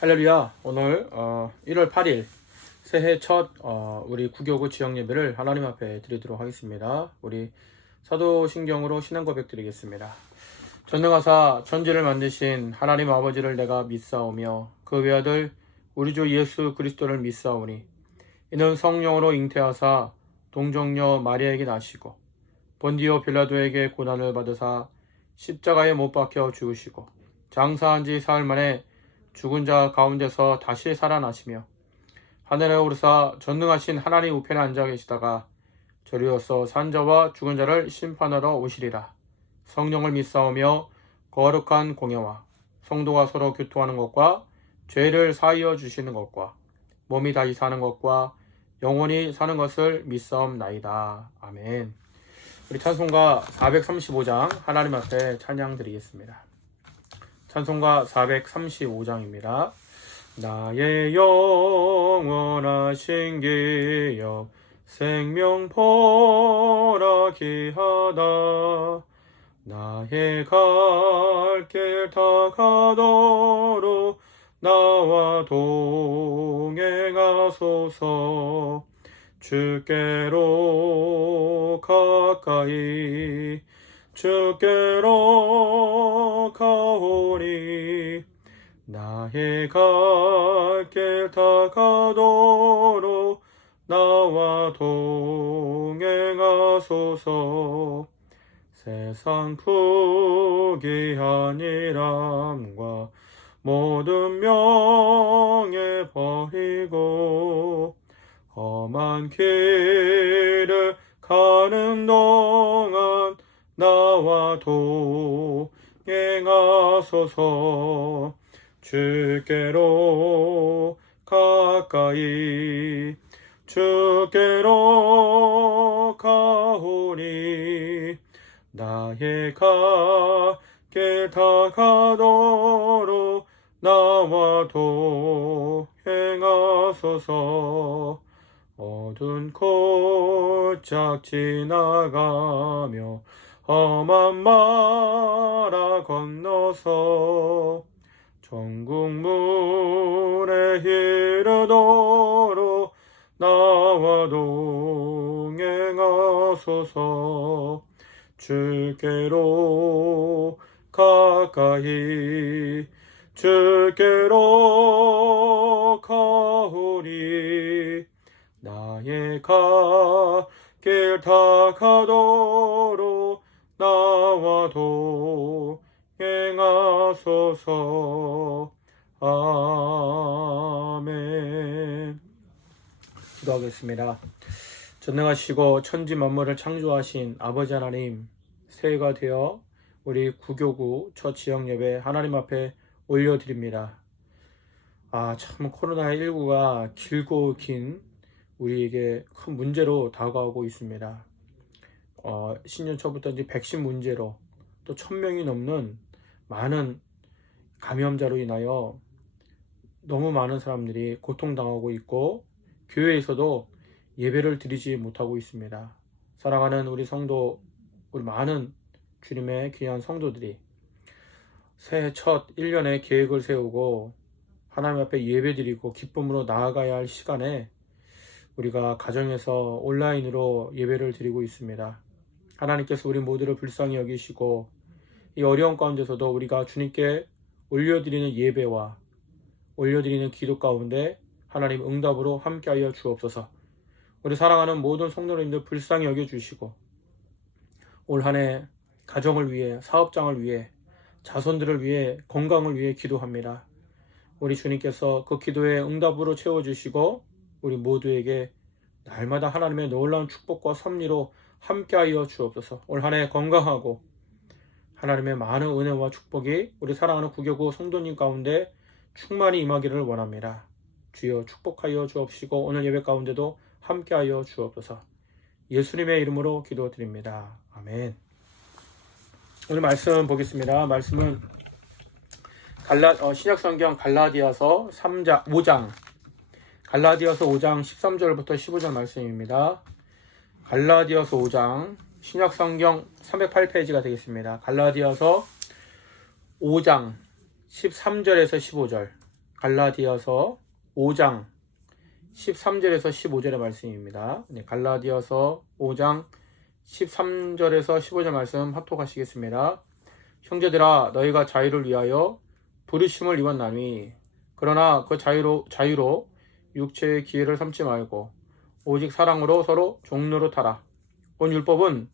할렐루야. 오늘 1월 8일 새해 첫 우리 구교구 지역 예배를 하나님 앞에 드리도록 하겠습니다. 우리 사도신경으로 신앙 고백 드리겠습니다. 전능하사 천지를 만드신 하나님 아버지를 내가 믿사오며 그 외아들 우리 주 예수 그리스도를 믿사오니 이는 성령으로 잉태하사 동정녀 마리아에게 나시고 본디오 빌라도에게 고난을 받으사 십자가에 못 박혀 죽으시고 장사한 지 사흘 만에 죽은 자 가운데서 다시 살아나시며 하늘에 오르사 전능하신 하나님 우편에 앉아 계시다가 저리로서 산 자와 죽은 자를 심판하러 오시리라. 성령을 믿사오며 거룩한 공예와 성도가 서로 교통하는 것과 죄를 사하여 주시는 것과 몸이 다시 사는 것과 영원히 사는 것을 믿사옵나이다. 아멘. 우리 찬송가 435장 하나님 앞에 찬양 드리겠습니다. 찬송가 435장입니다. 나의 영원하신 기업 생명 보라기하다. 나의 갈 길 다 가도록 나와 동행하소서. 주께로 가까이 주께로 가오니 나의 갈 길 다 가도록 나와 동행하소서. 세상 부귀한 일함과 모든 명예 버리고 험한 길을 가는 동안 나와 동행하소서. 주께로 가까이 주께로 가오니 나의 갈 길 다 가도록 나와 동행하소서. 어두운 골짝 지나가며 험한 마라 건너서 천국문에 이르도록 나와 동행하소서. 주께로 가까이 주께로 가오니 나의 갈 길 다 가도록 나와 동행하소서. 아멘. 기도하겠습니다. 전능하시고 천지 만물을 창조하신 아버지 하나님, 새해가 되어 우리 구교구 첫 지역 예배 하나님 앞에 올려드립니다. 참 코로나19가 길고 긴 우리에게 큰 문제로 다가오고 있습니다. 신년 초부터 이제 백신 문제로 또 1000명이 넘는 많은 감염자로 인하여 너무 많은 사람들이 고통당하고 있고 교회에서도 예배를 드리지 못하고 있습니다. 사랑하는 우리 성도, 우리 많은 주님의 귀한 성도들이 새해 첫 1년의 계획을 세우고 하나님 앞에 예배 드리고 기쁨으로 나아가야 할 시간에 우리가 가정에서 온라인으로 예배를 드리고 있습니다. 하나님께서 우리 모두를 불쌍히 여기시고 이 어려운 가운데서도 우리가 주님께 올려드리는 예배와 올려드리는 기도 가운데 하나님 응답으로 함께하여 주옵소서. 우리 사랑하는 모든 성도님들 불쌍히 여겨주시고 올 한해 가정을 위해, 사업장을 위해, 자손들을 위해, 건강을 위해 기도합니다. 우리 주님께서 그 기도에 응답으로 채워주시고 우리 모두에게 날마다 하나님의 놀라운 축복과 섭리로 함께하여 주옵소서. 올 한해 건강하고 하나님의 많은 은혜와 축복이 우리 사랑하는 구교구 성도님 가운데 충만히 임하기를 원합니다. 주여 축복하여 주옵시고 오늘 예배 가운데도 함께하여 주옵소서. 예수님의 이름으로 기도드립니다. 아멘. 오늘 말씀 보겠습니다. 말씀은 신약성경 갈라디아서 5장 갈라디아서 5장 13절부터 15절 말씀입니다. 갈라디아서 5장 신약성경 308페이지가 되겠습니다. 갈라디아서 5장 13절에서 15절 갈라디아서 5장 13절에서 15절의 말씀입니다. 네, 갈라디아서 5장 13절에서 15절 말씀 합독하시겠습니다. 형제들아, 너희가 자유를 위하여 부르심을 입었나니 그러나 그 자유로 육체의 기회를 삼지 말고 오직 사랑으로 서로 종로로 타라. 본 율법은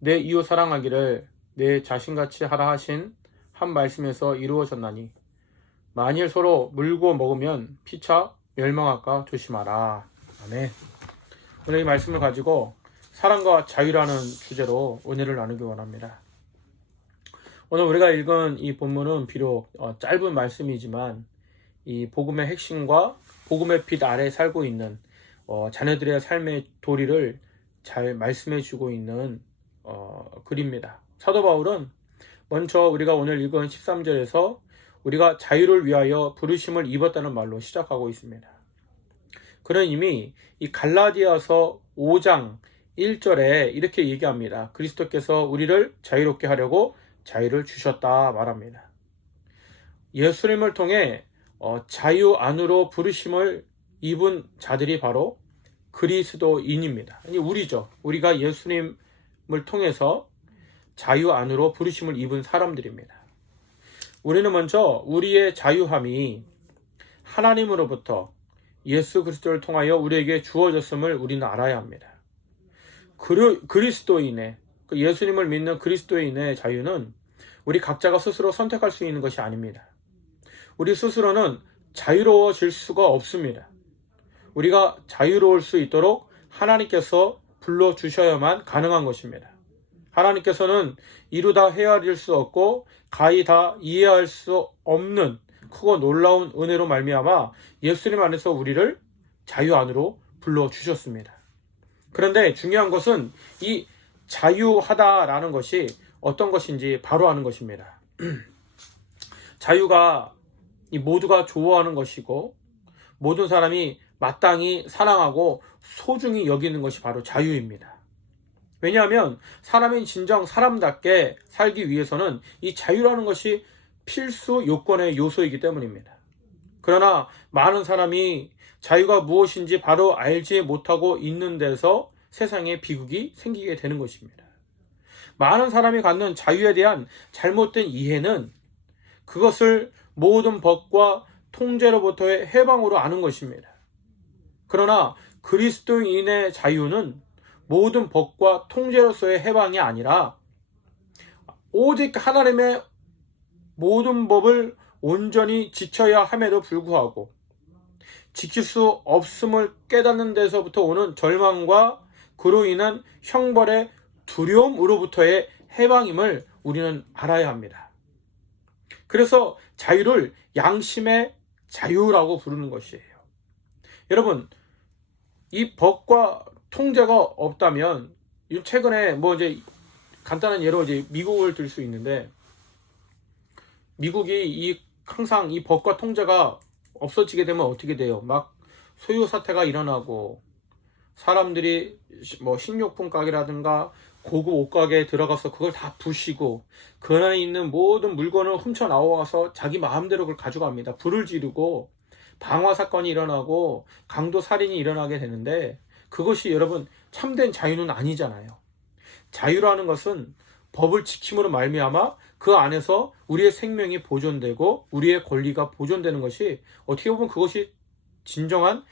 내 이웃 사랑하기를 내 자신같이 하라 하신 한 말씀에서 이루어졌나니 만일 서로 물고 먹으면 피차 멸망할까 조심하라. 아멘. 오늘 이 말씀을 가지고 사랑과 자유라는 주제로 은혜를 나누기 원합니다. 오늘 우리가 읽은 이 본문은 비록 짧은 말씀이지만 이 복음의 핵심과 복음의 빛 아래 살고 있는 자녀들의 삶의 도리를 잘 말씀해 주고 있는 글입니다. 사도 바울은 먼저 우리가 오늘 읽은 13절에서 우리가 자유를 위하여 부르심을 입었다는 말로 시작하고 있습니다. 그는 이미 이 갈라디아서 5장 1절에 이렇게 얘기합니다. 그리스도께서 우리를 자유롭게 하려고 자유를 주셨다 말합니다. 예수님을 통해 자유 안으로 부르심을 입은 자들이 바로 그리스도인입니다. 아니 우리죠. 우리가 예수님을 통해서 자유 안으로 부르심을 입은 사람들입니다. 우리는 먼저 우리의 자유함이 하나님으로부터 예수 그리스도를 통하여 우리에게 주어졌음을 우리는 알아야 합니다. 그리스도인의 예수님을 믿는 그리스도인의 자유는 우리 각자가 스스로 선택할 수 있는 것이 아닙니다. 우리 스스로는 자유로워질 수가 없습니다. 우리가 자유로울 수 있도록 하나님께서 불러주셔야만 가능한 것입니다. 하나님께서는 이루다 헤아릴 수 없고 가히 다 이해할 수 없는 크고 놀라운 은혜로 말미암아 예수님 안에서 우리를 자유 안으로 불러주셨습니다. 그런데 중요한 것은 이 자유하다라는 것이 어떤 것인지 바로 아는 것입니다. 자유가 이 모두가 좋아하는 것이고 모든 사람이 마땅히 사랑하고 소중히 여기는 것이 바로 자유입니다. 왜냐하면 사람이 진정 사람답게 살기 위해서는 이 자유라는 것이 필수 요건의 요소이기 때문입니다. 그러나 많은 사람이 자유가 무엇인지 바로 알지 못하고 있는 데서 세상에 비극이 생기게 되는 것입니다. 많은 사람이 갖는 자유에 대한 잘못된 이해는 그것을 모든 법과 통제로부터의 해방으로 아는 것입니다. 그러나 그리스도인의 자유는 모든 법과 통제로서의 해방이 아니라 오직 하나님의 모든 법을 온전히 지켜야 함에도 불구하고 지킬 수 없음을 깨닫는 데서부터 오는 절망과 그로 인한 형벌의 두려움으로부터의 해방임을 우리는 알아야 합니다. 그래서 자유를 양심의 자유라고 부르는 것이에요. 여러분, 이 법과 통제가 없다면 최근에 이제 간단한 예로 이제 미국을 들 수 있는데 미국이 항상 이 법과 통제가 없어지게 되면 어떻게 돼요? 막 소유 사태가 일어나고 사람들이 식료품 가게라든가 고급 옷가게에 들어가서 그걸 다 부시고 그 안에 있는 모든 물건을 훔쳐 나와서 자기 마음대로 그걸 가져갑니다. 불을 지르고 방화 사건이 일어나고 강도 살인이 일어나게 되는데 그것이 여러분 참된 자유는 아니잖아요. 자유라는 것은 법을 지킴으로 말미암아 그 안에서 우리의 생명이 보존되고 우리의 권리가 보존되는 것이 어떻게 보면 그것이 진정한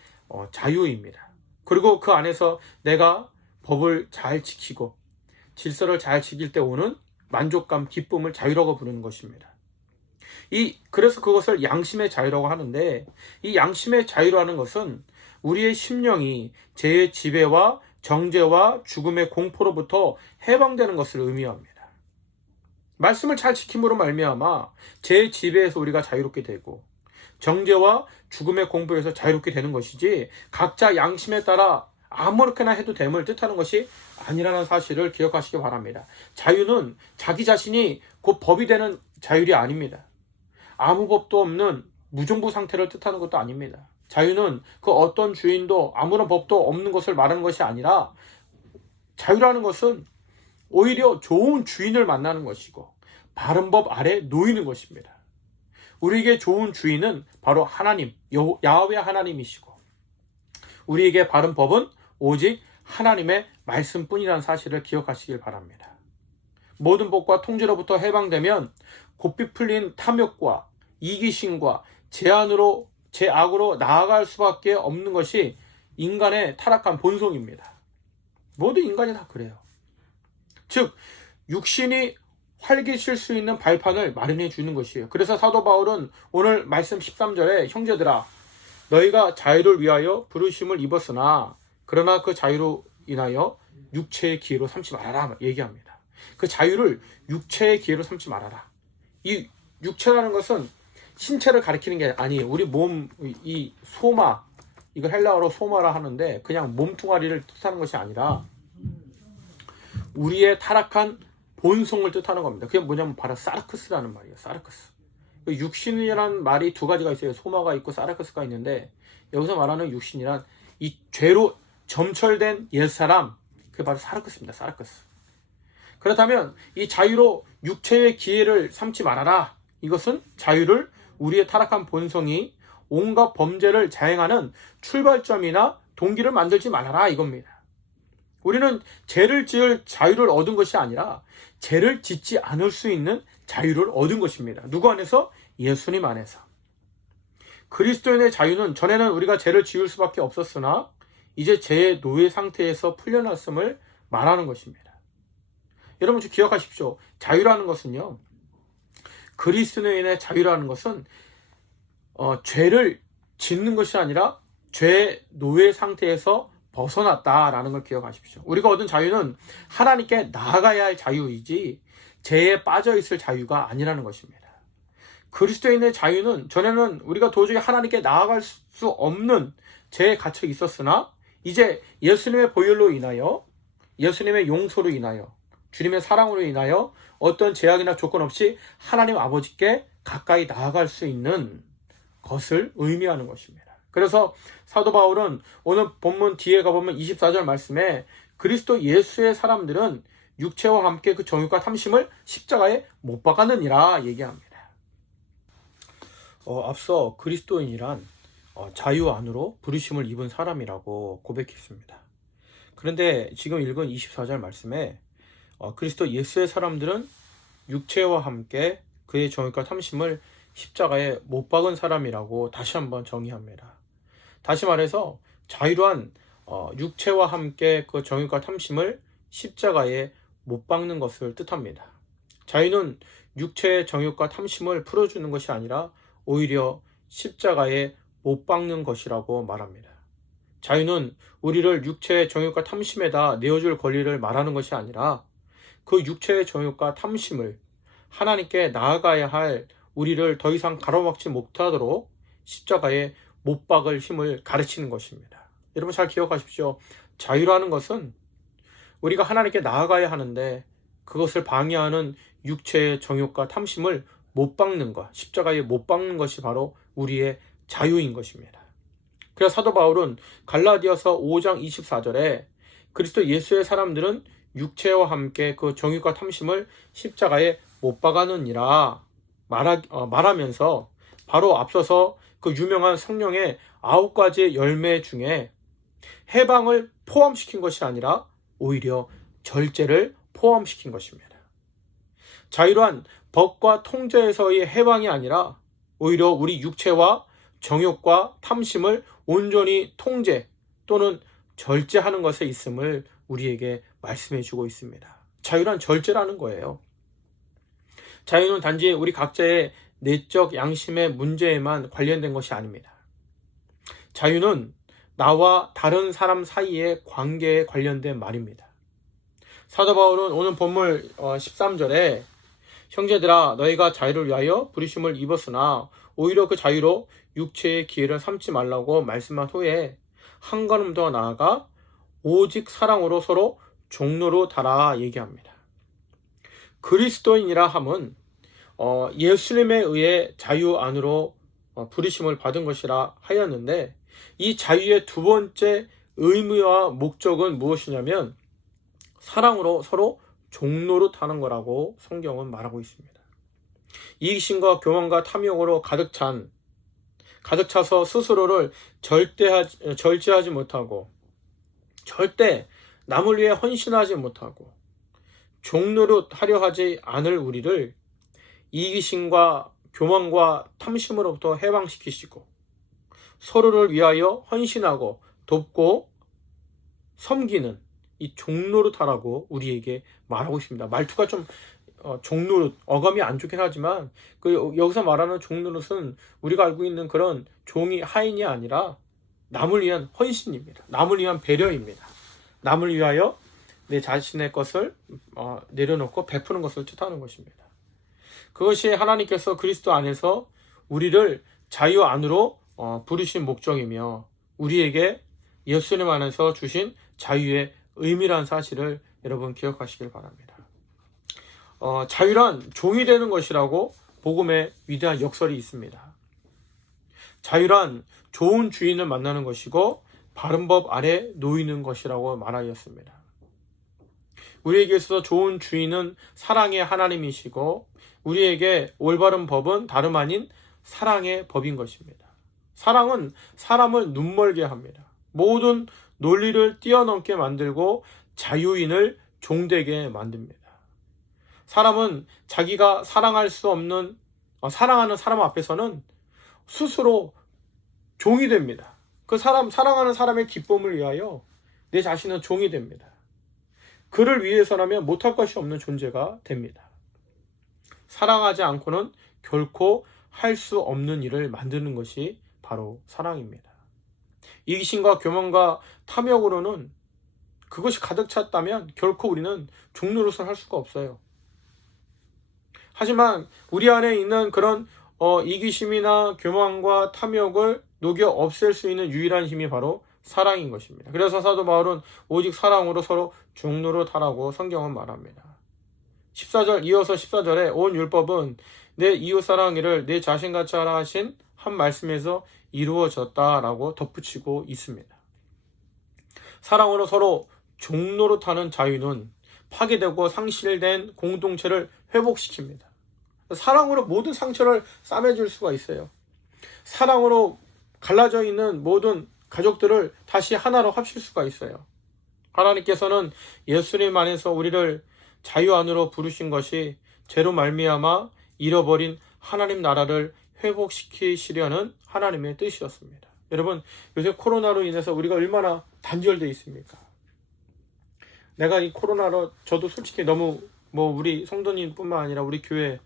자유입니다. 그리고 그 안에서 내가 법을 잘 지키고 질서를 잘 지킬 때 오는 만족감, 기쁨을 자유라고 부르는 것입니다. 그래서 그것을 양심의 자유라고 하는데 이 양심의 자유라는 것은 우리의 심령이 죄의 지배와 정죄와 죽음의 공포로부터 해방되는 것을 의미합니다. 말씀을 잘 지킴으로 말미암아 죄의 지배에서 우리가 자유롭게 되고 정죄와 죽음의 공포에서 자유롭게 되는 것이지 각자 양심에 따라 아무렇게나 해도 됨을 뜻하는 것이 아니라는 사실을 기억하시기 바랍니다. 자유는 자기 자신이 곧 법이 되는 자율이 아닙니다. 아무 법도 없는 무정부 상태를 뜻하는 것도 아닙니다. 자유는 그 어떤 주인도 아무런 법도 없는 것을 말하는 것이 아니라 자유라는 것은 오히려 좋은 주인을 만나는 것이고 바른 법 아래 놓이는 것입니다. 우리에게 좋은 주인은 바로 하나님, 야훼 하나님이시고 우리에게 바른 법은 오직 하나님의 말씀뿐이라는 사실을 기억하시길 바랍니다. 모든 법과 통제로부터 해방되면 고삐 풀린 탐욕과 이기심과 제악으로 나아갈 수밖에 없는 것이 인간의 타락한 본성입니다. 모든 인간이 다 그래요. 즉 육신이 활기칠 수 있는 발판을 마련해 주는 것이에요. 그래서 사도 바울은 오늘 말씀 13절에 형제들아 너희가 자유를 위하여 부르심을 입었으나 그러나 그 자유로 인하여 육체의 기회로 삼지 말아라 얘기합니다. 그 자유를 육체의 기회로 삼지 말아라. 이 육체라는 것은 신체를 가리키는 게 아니에요. 우리 몸, 이 소마, 이거 헬라어로 소마라 하는데 그냥 몸뚱아리를 뜻하는 것이 아니라 우리의 타락한 본성을 뜻하는 겁니다. 그게 뭐냐면 바로 사르크스라는 말이에요. 사르크스. 육신이라는 말이 두 가지가 있어요. 소마가 있고 사르크스가 있는데 여기서 말하는 육신이란 이 죄로 점철된 옛사람, 그게 바로 사르크스입니다. 사르크스. 그렇다면 이 자유로 육체의 기회를 삼지 말아라. 이것은 자유를 우리의 타락한 본성이 온갖 범죄를 자행하는 출발점이나 동기를 만들지 말아라 이겁니다. 우리는 죄를 지을 자유를 얻은 것이 아니라 죄를 짓지 않을 수 있는 자유를 얻은 것입니다. 누구 안에서? 예수님 안에서. 그리스도인의 자유는 전에는 우리가 죄를 지을 수밖에 없었으나 이제 죄의 노예 상태에서 풀려났음을 말하는 것입니다. 여러분 기억하십시오. 자유라는 것은요. 그리스도인의 자유라는 것은 죄를 짓는 것이 아니라 죄의 노예 상태에서 벗어났다라는 걸 기억하십시오. 우리가 얻은 자유는 하나님께 나아가야 할 자유이지 죄에 빠져있을 자유가 아니라는 것입니다. 그리스도인의 자유는 전에는 우리가 도저히 하나님께 나아갈 수 없는 죄에 갇혀 있었으나 이제 예수님의 보혈로 인하여 예수님의 용서로 인하여 주님의 사랑으로 인하여 어떤 제약이나 조건 없이 하나님 아버지께 가까이 나아갈 수 있는 것을 의미하는 것입니다. 그래서 사도 바울은 오늘 본문 뒤에 가보면 24절 말씀에 그리스도 예수의 사람들은 육체와 함께 그 정욕과 탐심을 십자가에 못 박았느니라 얘기합니다. 앞서 그리스도인이란 자유 안으로 부르심을 입은 사람이라고 고백했습니다. 그런데 지금 읽은 24절 말씀에 그리스도 예수의 사람들은 육체와 함께 그의 정욕과 탐심을 십자가에 못 박은 사람이라고 다시 한번 정의합니다. 다시 말해서 자유란 육체와 함께 그 정욕과 탐심을 십자가에 못 박는 것을 뜻합니다. 자유는 육체의 정욕과 탐심을 풀어주는 것이 아니라 오히려 십자가에 못 박는 것이라고 말합니다. 자유는 우리를 육체의 정욕과 탐심에다 내어줄 권리를 말하는 것이 아니라 그 육체의 정욕과 탐심을 하나님께 나아가야 할 우리를 더 이상 가로막지 못하도록 십자가에 못 박을 힘을 가르치는 것입니다. 여러분 잘 기억하십시오. 자유라는 것은 우리가 하나님께 나아가야 하는데 그것을 방해하는 육체의 정욕과 탐심을 못 박는 것, 십자가에 못 박는 것이 바로 우리의 자유인 것입니다. 그래서 사도 바울은 갈라디아서 5장 24절에 그리스도 예수의 사람들은 육체와 함께 그 정욕과 탐심을 십자가에 못 박았느니라 말하면서 바로 앞서서 그 유명한 성령의 9가지 열매 중에 해방을 포함시킨 것이 아니라 오히려 절제를 포함시킨 것입니다. 자유란 법과 통제에서의 해방이 아니라 오히려 우리 육체와 정욕과 탐심을 온전히 통제 또는 절제하는 것에 있음을 우리에게 말씀해 주고 있습니다. 자유란 절제라는 거예요. 자유는 단지 우리 각자의 내적 양심의 문제에만 관련된 것이 아닙니다. 자유는 나와 다른 사람 사이의 관계에 관련된 말입니다. 사도 바울은 오늘 본문 13절에 형제들아 너희가 자유를 위하여 부르심을 입었으나 오히려 그 자유로 육체의 기회를 삼지 말라고 말씀한 후에 한 걸음 더 나아가 오직 사랑으로 서로 종로로 달아 얘기합니다. 그리스도인이라 함은 예수님에 의해 자유 안으로 부르심을 받은 것이라 하였는데 이 자유의 두 번째 의미와 목적은 무엇이냐면 사랑으로 서로 종로로 타는 거라고 성경은 말하고 있습니다. 이기심과 교만과 탐욕으로 가득 차서 스스로를 절제하지 못하고 절대 남을 위해 헌신하지 못하고 종노릇하려 하지 않을 우리를 이기심과 교만과 탐심으로부터 해방시키시고 서로를 위하여 헌신하고 돕고 섬기는 이 종노릇하라고 우리에게 말하고 있습니다. 말투가 좀 종노릇, 어감이 안 좋긴 하지만 여기서 말하는 종노릇은 우리가 알고 있는 그런 종이 하인이 아니라 남을 위한 헌신입니다. 남을 위한 배려입니다. 남을 위하여 내 자신의 것을 내려놓고 베푸는 것을 뜻하는 것입니다. 그것이 하나님께서 그리스도 안에서 우리를 자유 안으로 부르신 목적이며 우리에게 예수님 안에서 주신 자유의 의미란 사실을 여러분 기억하시길 바랍니다. 자유란 종이 되는 것이라고 복음의 위대한 역설이 있습니다. 자유란 좋은 주인을 만나는 것이고 바른 법 아래 놓이는 것이라고 말하였습니다. 우리에게 있어서 좋은 주인은 사랑의 하나님이시고 우리에게 올바른 법은 다름 아닌 사랑의 법인 것입니다. 사랑은 사람을 눈멀게 합니다. 모든 논리를 뛰어넘게 만들고 자유인을 종되게 만듭니다. 사람은 자기가 사랑하는 사람 앞에서는 스스로 종이 됩니다. 사랑하는 사람의 기쁨을 위하여 내 자신은 종이 됩니다. 그를 위해서라면 못할 것이 없는 존재가 됩니다. 사랑하지 않고는 결코 할 수 없는 일을 만드는 것이 바로 사랑입니다. 이기심과 교만과 탐욕으로는 그것이 가득 찼다면 결코 우리는 종노릇을 할 수가 없어요. 하지만 우리 안에 있는 그런 이기심이나 교만과 탐욕을 녹여 없앨 수 있는 유일한 힘이 바로 사랑인 것입니다. 그래서 사도 바울은 오직 사랑으로 서로 종노릇하라고 성경은 말합니다. 14절 이어서 14절에 온 율법은 내 이웃 사랑이를 내 자신같이 하라 하신 한 말씀에서 이루어졌다라고 덧붙이고 있습니다. 사랑으로 서로 종노릇하는 자유는 파괴되고 상실된 공동체를 회복시킵니다. 사랑으로 모든 상처를 싸매줄 수가 있어요. 사랑으로 갈라져 있는 모든 가족들을 다시 하나로 합칠 수가 있어요. 하나님께서는 예수님 안에서 우리를 자유 안으로 부르신 것이 죄로 말미암아 잃어버린 하나님 나라를 회복시키시려는 하나님의 뜻이었습니다. 여러분, 요새 코로나로 인해서 우리가 얼마나 단절되어 있습니까? 내가 이 코로나로 저도 솔직히 너무 우리 성도님뿐만 아니라 우리 교회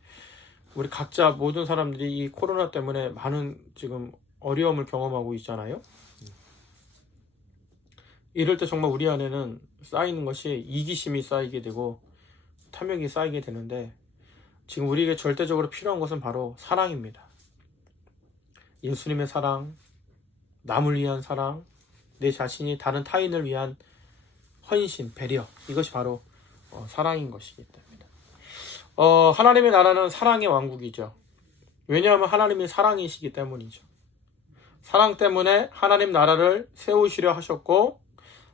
우리 각자 모든 사람들이 이 코로나 때문에 많은 지금 어려움을 경험하고 있잖아요. 이럴 때 정말 우리 안에는 쌓이는 것이 이기심이 쌓이게 되고 탐욕이 쌓이게 되는데 지금 우리에게 절대적으로 필요한 것은 바로 사랑입니다. 예수님의 사랑, 남을 위한 사랑, 내 자신이 다른 타인을 위한 헌신, 배려, 이것이 바로 사랑인 것이기 때문에 하나님의 나라는 사랑의 왕국이죠. 왜냐하면 하나님이 사랑이시기 때문이죠. 사랑 때문에 하나님 나라를 세우시려 하셨고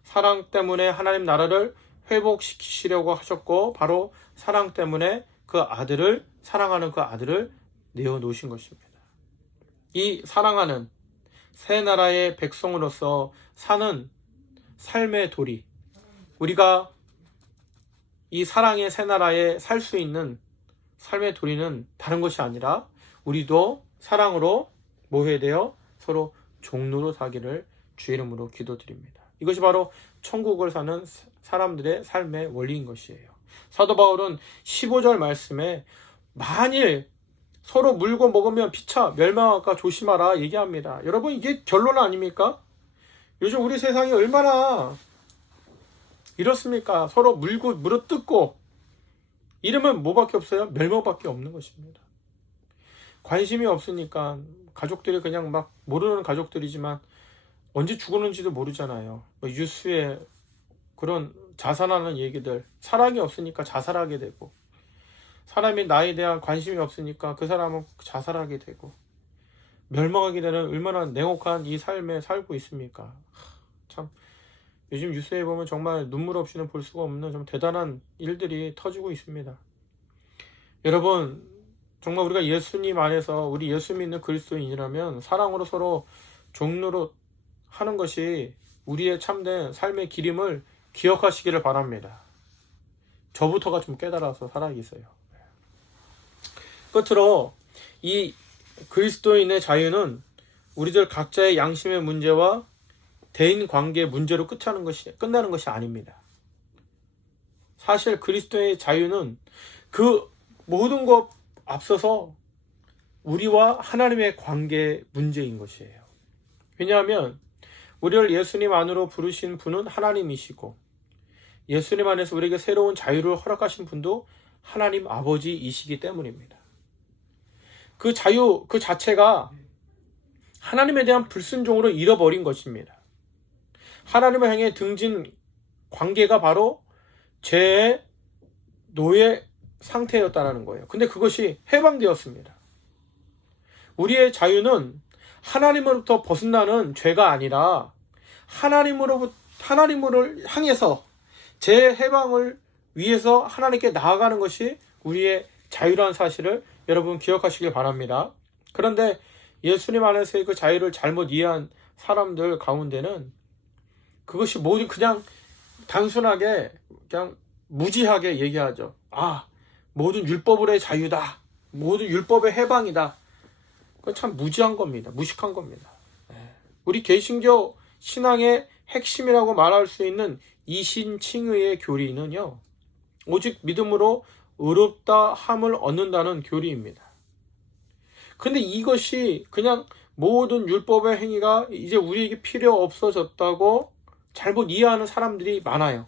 사랑 때문에 하나님 나라를 회복시키시려고 하셨고 바로 사랑 때문에 사랑하는 그 아들을 내어놓으신 것입니다. 이 사랑하는 새 나라의 백성으로서 사는 삶의 도리, 우리가 이 사랑의 새 나라에 살 수 있는 삶의 도리는 다른 것이 아니라 우리도 사랑으로 모회되어 서로 종노릇하기를 주의 이름으로 기도드립니다. 이것이 바로 천국을 사는 사람들의 삶의 원리인 것이에요. 사도 바울은 15절 말씀에 만일 서로 물고 먹으면 피차 멸망할까 조심하라 얘기합니다. 여러분, 이게 결론 아닙니까? 요즘 우리 세상이 얼마나 이렇습니까? 서로 물어뜯고 이러면 뭐밖에 없어요? 멸망밖에 없는 것입니다. 관심이 없으니까 가족들이 그냥 막 모르는 가족들이지만 언제 죽었는지도 모르잖아요. 뉴스에 그런 자살하는 얘기들, 사랑이 없으니까 자살하게 되고 사람이 나에 대한 관심이 없으니까 그 사람은 자살하게 되고 멸망하게 되는 얼마나 냉혹한 이 삶에 살고 있습니까? 참 요즘 뉴스에 보면 정말 눈물 없이는 볼 수가 없는 좀 대단한 일들이 터지고 있습니다. 여러분, 정말 우리가 예수님 안에서 우리 예수 믿는 그리스도인이라면 사랑으로 서로 종로로 하는 것이 우리의 참된 삶의 길임을 기억하시기를 바랍니다. 저부터가 좀 깨달아서 살아계세요. 끝으로 이 그리스도인의 자유는 우리들 각자의 양심의 문제와 대인 관계의 문제로 끝나는 것이 아닙니다. 사실 그리스도의 자유는 그 모든 것 앞서서 우리와 하나님의 관계 문제인 것이에요. 왜냐하면 우리를 예수님 안으로 부르신 분은 하나님이시고 예수님 안에서 우리에게 새로운 자유를 허락하신 분도 하나님 아버지이시기 때문입니다. 그 자유 그 자체가 하나님에 대한 불순종으로 잃어버린 것입니다. 하나님을 향해 등진 관계가 바로 죄의 노예 상태였다는 거예요. 근데 그것이 해방되었습니다. 우리의 자유는 하나님으로부터 벗어나는 죄가 아니라 하나님을 향해서 제 해방을 위해서 하나님께 나아가는 것이 우리의 자유라는 사실을 여러분 기억하시길 바랍니다. 그런데 예수님 안에서의 그 자유를 잘못 이해한 사람들 가운데는 그것이 모두 그냥 단순하게 그냥 무지하게 얘기하죠. 모든 율법으로의 자유다. 모든 율법의 해방이다. 그건 참 무지한 겁니다. 무식한 겁니다. 우리 개신교 신앙의 핵심이라고 말할 수 있는 이신칭의의 교리는요, 오직 믿음으로 의롭다 함을 얻는다는 교리입니다. 근데 이것이 그냥 모든 율법의 행위가 이제 우리에게 필요 없어졌다고 잘못 이해하는 사람들이 많아요.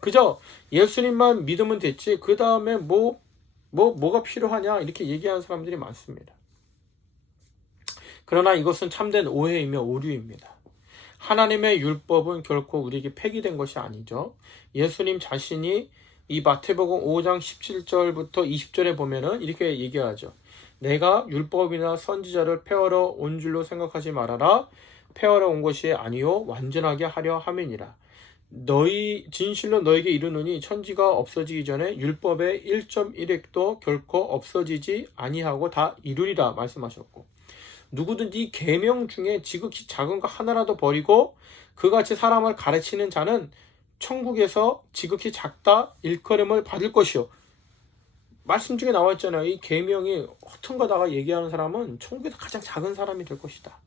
그저 예수님만 믿으면 됐지 그 다음에 뭐가 필요하냐 이렇게 얘기하는 사람들이 많습니다. 그러나 이것은 참된 오해이며 오류입니다. 하나님의 율법은 결코 우리에게 폐기된 것이 아니죠. 예수님 자신이 이 마태복음 5장 17절부터 20절에 보면은 이렇게 얘기하죠. 내가 율법이나 선지자를 폐하러 온 줄로 생각하지 말아라. 폐하러 온 것이 아니요 완전하게 하려 함이니라. 진실로 너에게 이르노니 천지가 없어지기 전에 율법의 1.1획도 결코 없어지지 아니하고 다 이루리라 말씀하셨고, 누구든지 계명 중에 지극히 작은 것 하나라도 버리고 그같이 사람을 가르치는 자는 천국에서 지극히 작다 일컬음을 받을 것이요. 말씀 중에 나와 있잖아요. 이 계명이 허튼 거다가 얘기하는 사람은 천국에서 가장 작은 사람이 될 것이다.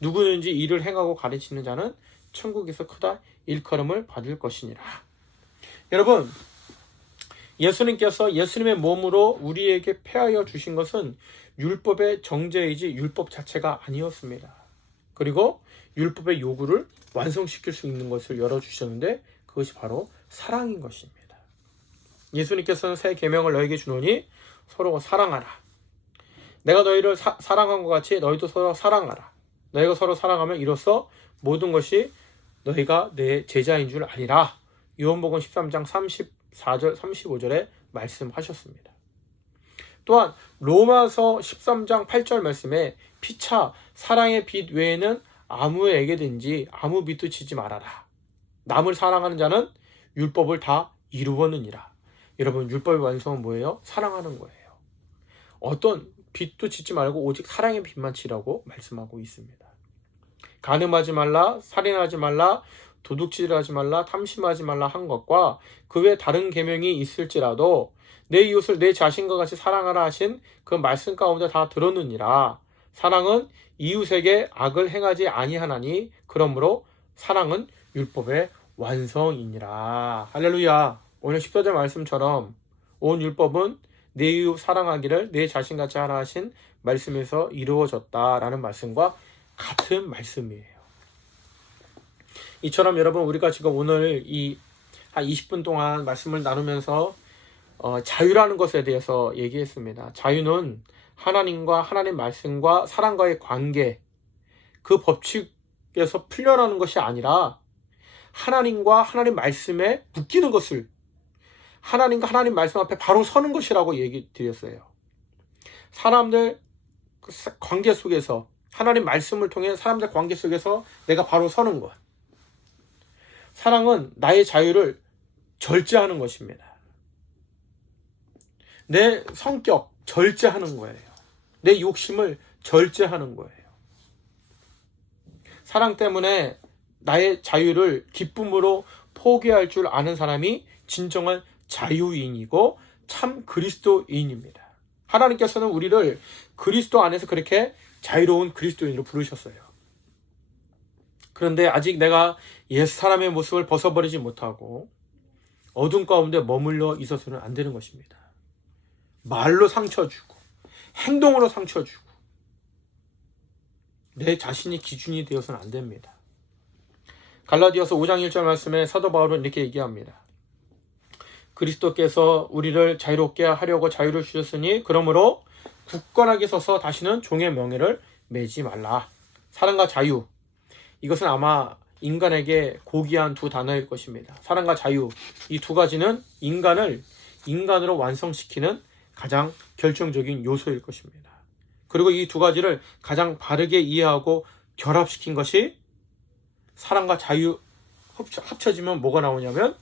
누구든지 이를 행하고 가르치는 자는 천국에서 크다 일컬음을 받을 것이니라. 여러분, 예수님께서 예수님의 몸으로 우리에게 폐하여 주신 것은 율법의 정죄이지 율법 자체가 아니었습니다. 그리고 율법의 요구를 완성시킬 수 있는 것을 열어주셨는데 그것이 바로 사랑인 것입니다. 예수님께서는 새 계명을 너에게 주노니 서로 사랑하라. 내가 너희를 사랑한 것 같이 너희도 서로 사랑하라. 너희가 서로 사랑하면 이로써 모든 것이 너희가 내 제자인 줄 아니라. 요한복음 13장 34절 35절에 말씀하셨습니다. 또한 로마서 13장 8절 말씀에 피차 사랑의 빛 외에는 아무에게든지 아무 빛도 치지 말아라. 남을 사랑하는 자는 율법을 다 이루었느니라. 여러분, 율법의 완성은 뭐예요? 사랑하는 거예요. 어떤 빛도 치지 말고 오직 사랑의 빛만 치라고 말씀하고 있습니다. 간음하지 말라, 살인하지 말라, 도둑질하지 말라, 탐심하지 말라 한 것과 그 외 다른 계명이 있을지라도 내 이웃을 내 자신과 같이 사랑하라 하신 그 말씀 가운데 다 들었느니라. 사랑은 이웃에게 악을 행하지 아니하나니 그러므로 사랑은 율법의 완성이니라. 할렐루야. 오늘 14절 말씀처럼 온 율법은 내 이웃 사랑하기를 내 자신같이 하라 하신 말씀에서 이루어졌다라는 말씀과 같은 말씀이에요. 이처럼 여러분, 우리가 지금 오늘 한 20분 동안 말씀을 나누면서 자유라는 것에 대해서 얘기했습니다. 자유는 하나님과 하나님 말씀과 사람과의 관계, 그 법칙에서 풀려나는 것이 아니라 하나님과 하나님 말씀에 묶이는 것을, 하나님과 하나님 말씀 앞에 바로 서는 것이라고 얘기 드렸어요. 사람들 관계 속에서, 하나님 말씀을 통해 사람들 관계 속에서 내가 바로 서는 것. 사랑은 나의 자유를 절제하는 것입니다. 내 성격, 절제하는 거예요. 내 욕심을 절제하는 거예요. 사랑 때문에 나의 자유를 기쁨으로 포기할 줄 아는 사람이 진정한 자유인이고 참 그리스도인입니다. 하나님께서는 우리를 그리스도 안에서 그렇게 자유로운 그리스도인으로 부르셨어요. 그런데 아직 내가 옛 사람의 모습을 벗어버리지 못하고 어둠 가운데 머물러 있어서는 안 되는 것입니다. 말로 상처 주고 행동으로 상처 주고 내 자신이 기준이 되어서는 안 됩니다. 갈라디아서 5장 1절 말씀에 사도 바울은 이렇게 얘기합니다. 그리스도께서 우리를 자유롭게 하려고 자유를 주셨으니 그러므로 굳건하게 서서 다시는 종의 명예를 매지 말라. 사랑과 자유, 이것은 아마 인간에게 고귀한 두 단어일 것입니다. 사랑과 자유, 이 두 가지는 인간을 인간으로 완성시키는 가장 결정적인 요소일 것입니다. 그리고 이 두 가지를 가장 바르게 이해하고 결합시킨 것이 사랑과 자유 합쳐지면 뭐가 나오냐면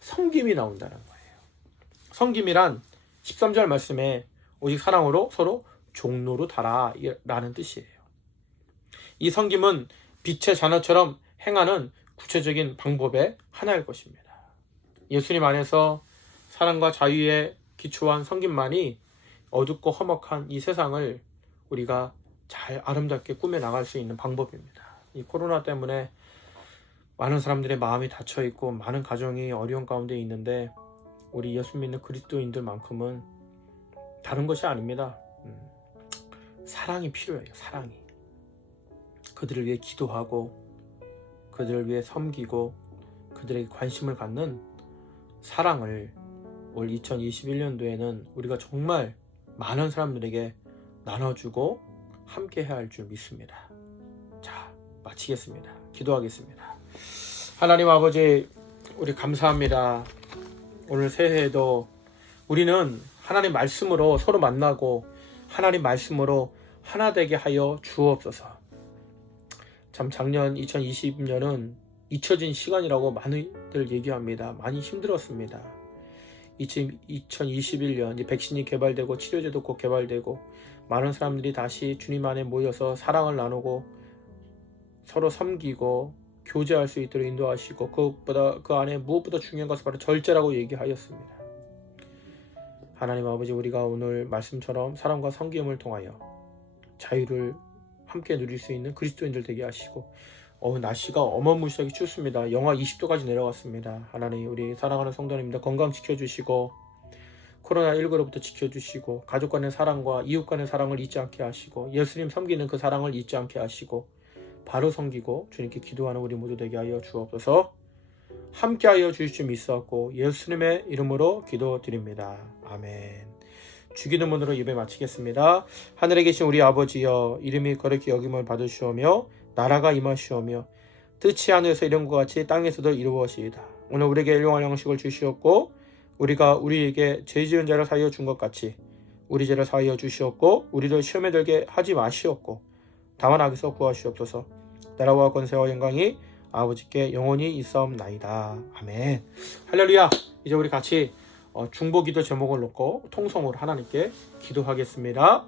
섬김이 나온다는 거예요. 섬김이란 13절 말씀에 오직 사랑으로 서로 종로로 달아 라는 뜻이에요. 이 섬김은 빛의 자녀처럼 행하는 구체적인 방법의 하나일 것입니다. 예수님 안에서 사랑과 자유에 기초한 섬김만이 어둡고 험악한 이 세상을 우리가 잘 아름답게 꾸며 나갈 수 있는 방법입니다. 이 코로나 때문에 많은 사람들의 마음이 닫혀 있고 많은 가정이 어려운 가운데 있는데 우리 예수 믿는 그리스도인들만큼은 다른 것이 아닙니다. 사랑이 필요해요. 사랑이. 그들을 위해 기도하고 그들을 위해 섬기고 그들에게 관심을 갖는 사랑을 올 2021년도에는 우리가 정말 많은 사람들에게 나눠주고 함께 해야 할 줄 믿습니다. 자, 마치겠습니다. 기도하겠습니다. 하나님 아버지, 우리 감사합니다. 오늘 새해에도 우리는 하나님 말씀으로 서로 만나고 하나님 말씀으로 하나 되게 하여 주옵소서. 참 작년 2020년은 잊혀진 시간이라고 많이들 얘기합니다. 많이 힘들었습니다. 2021년 백신이 개발되고 치료제도 곧 개발되고 많은 사람들이 다시 주님 안에 모여서 사랑을 나누고 서로 섬기고 교제할 수 있도록 인도하시고 그 안에 무엇보다 중요한 것은 바로 절제라고 얘기하였습니다. 하나님 아버지, 우리가 오늘 말씀처럼 사랑과 섬김을 통하여 자유를 함께 누릴 수 있는 그리스도인들 되게 하시고 날씨가 어마무시하게 춥습니다. 영하 20도까지 내려갔습니다. 하나님, 우리 사랑하는 성도님들 건강 지켜주시고 코로나19로부터 지켜주시고 가족 간의 사랑과 이웃 간의 사랑을 잊지 않게 하시고 예수님 섬기는 그 사랑을 잊지 않게 하시고 바로 섬기고 주님께 기도하는 우리 모두 되게 하여 주옵소서. 함께하여 주실 줄 믿사옵고 예수님의 이름으로 기도드립니다. 아멘. 주기도문으로 예배 마치겠습니다. 하늘에 계신 우리 아버지여, 이름이 거룩히 여김을 받으시오며 나라가 임하시오며 뜻이 하늘에서 이룬 것 같이 땅에서도 이루어지이다. 오늘 우리에게 일용할 양식을 주시옵고 우리가 우리에게 죄 지은 자를 사하여 준 것 같이 우리 죄를 사하여 주시옵고 우리를 시험에 들게 하지 마시옵고 다만 악에서 구하시옵소서. 나라와 권세와 영광이 아버지께 영원히 있사옵나이다. 아멘. 할렐루야. 이제 우리 같이 중보기도 제목을 놓고 통성으로 하나님께 기도하겠습니다.